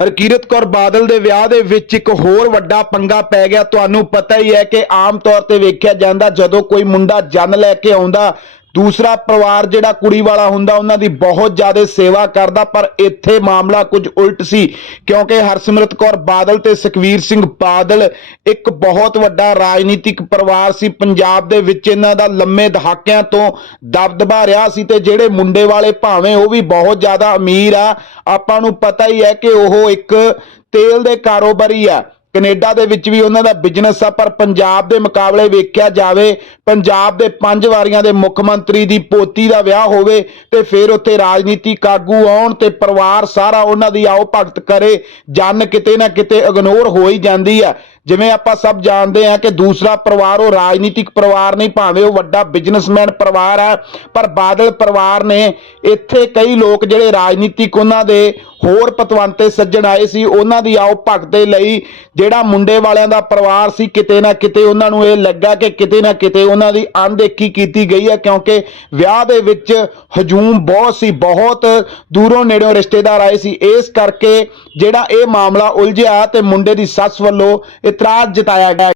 ਹਰਕੀਰਤ ਕੌਰ ਬਾਦਲ ਦੇ ਵਿਆਹ ਦੇ ਵਿੱਚ ਇੱਕ ਹੋਰ ਵੱਡਾ ਪੰਗਾ ਪੈ ਗਿਆ। ਤੁਹਾਨੂੰ ਪਤਾ ਹੀ ਹੈ ਕਿ ਆਮ ਤੌਰ ਤੇ ਵੇਖਿਆ ਜਾਂਦਾ, ਜਦੋਂ ਕੋਈ ਮੁੰਡਾ ਜਨ ਲੈ ਕੇ ਆਉਂਦਾ ਦੂਸਰਾ ਪਰਿਵਾਰ ਜਿਹੜਾ ਕੁੜੀ ਵਾਲਾ ਹੁੰਦਾ, ਉਹਨਾਂ ਦੀ ਬਹੁਤ ਜ਼ਿਆਦਾ ਸੇਵਾ ਕਰਦਾ, ਪਰ ਇੱਥੇ ਮਾਮਲਾ ਕੁਝ ਉਲਟ ਸੀ, ਕਿਉਂਕਿ ਹਰਸਿਮਰਤ ਕੌਰ ਬਾਦਲ ਤੇ ਸੁਖਵੀਰ ਸਿੰਘ ਬਾਦਲ ਇੱਕ ਬਹੁਤ ਵੱਡਾ ਰਾਜਨੀਤਿਕ ਪਰਿਵਾਰ ਸੀ। ਪੰਜਾਬ ਦੇ ਵਿੱਚ ਇਹਨਾਂ ਦਾ ਲੰਮੇ ਦਹਾਕਿਆਂ ਤੋਂ ਦਬਦਬਾ ਰਿਹਾ ਸੀ ਤੇ ਜਿਹੜੇ ਮੁੰਡੇ ਵਾਲੇ ਭਾਵੇਂ ਉਹ ਵੀ ਬਹੁਤ ਜ਼ਿਆਦਾ ਅਮੀਰ ਆ, ਆਪਾਂ ਨੂੰ ਪਤਾ ਹੀ ਹੈ ਕਿ ਉਹ ਇੱਕ ਤੇਲ ਦੇ ਕਾਰੋਬਾਰੀ ਆ। ਕੈਨੇਡਾ ਦੇ ਵਿੱਚ ਵੀ ਉਹਨਾਂ ਦਾ ਬਿਜ਼ਨਸ ਆ, ਪਰ ਪੰਜਾਬ ਦੇ ਮੁਕਾਬਲੇ ਵੇਖਿਆ ਜਾਵੇ, ਪੰਜਾਬ ਦੇ ਪੰਜ ਵਾਰੀਆਂ ਦੇ ਮੁੱਖ ਮੰਤਰੀ ਦੀ ਪੋਤੀ ਦਾ ਵਿਆਹ ਹੋਵੇ ਤੇ ਫਿਰ ਉੱਥੇ ਰਾਜਨੀਤਿਕ ਆਗੂ ਆਉਣ ਤੇ ਪਰਿਵਾਰ ਸਾਰਾ ਉਹਨਾਂ ਦੀ ਆਓ ਭਗਤ ਕਰੇ, ਜਨ ਕਿਤੇ ਨਾ ਕਿਤੇ ਇਗਨੋਰ ਹੋ ਹੀ ਜਾਂਦੀ ਆ। ਜਿਵੇਂ ਆਪਾਂ ਸਭ ਜਾਣਦੇ ਆ ਕਿ ਦੂਸਰਾ ਪਰਿਵਾਰ ਉਹ ਰਾਜਨੀਤਿਕ ਪਰਿਵਾਰ ਨਹੀਂ, ਭਾਵੇਂ ਉਹ ਵੱਡਾ ਬਿਜ਼ਨਸਮੈਨ ਪਰਿਵਾਰ ਆ, ਪਰ ਬਾਦਲ ਪਰਿਵਾਰ ਨੇ ਇੱਥੇ ਕਈ ਲੋਕ ਜਿਹੜੇ ਰਾਜਨੀਤਿਕ ਉਹਨਾਂ ਦੇ ਹੋਰ ਪਤਵੰਤੇ ਸੱਜਣ ਆਏ ਸੀ, ਉਹਨਾਂ ਦੀ ਆਓ ਭਗਤ ਦੇ ਲਈ। ਜਿਹੜਾ ਮੁੰਡੇ ਵਾਲਿਆਂ ਦਾ ਪਰਿਵਾਰ ਸੀ, ਕਿਤੇ ਨਾ ਕਿਤੇ ਉਹਨਾਂ ਨੂੰ ਇਹ ਲੱਗਾ ਕਿ ਕਿਤੇ ਨਾ ਕਿਤੇ ਉਹਨਾਂ ਦੀ ਅਣਦੇਖੀ ਕੀਤੀ ਗਈ ਹੈ, ਕਿਉਂਕਿ ਵਿਆਹ ਦੇ ਵਿੱਚ ਹਜੂਮ ਬਹੁਤ ਸੀ, ਬਹੁਤ ਦੂਰੋਂ ਨੇੜਿਓਂ ਰਿਸ਼ਤੇਦਾਰ ਆਏ ਸੀ। ਇਸ ਕਰਕੇ ਜਿਹੜਾ ਇਹ ਮਾਮਲਾ ਉਲਝਿਆ ਤੇ ਮੁੰਡੇ ਦੀ ਸੱਸ ਵੱਲੋਂ ਇਤਰਾਜ਼ ਜਤਾਇਆ ਗਿਆ।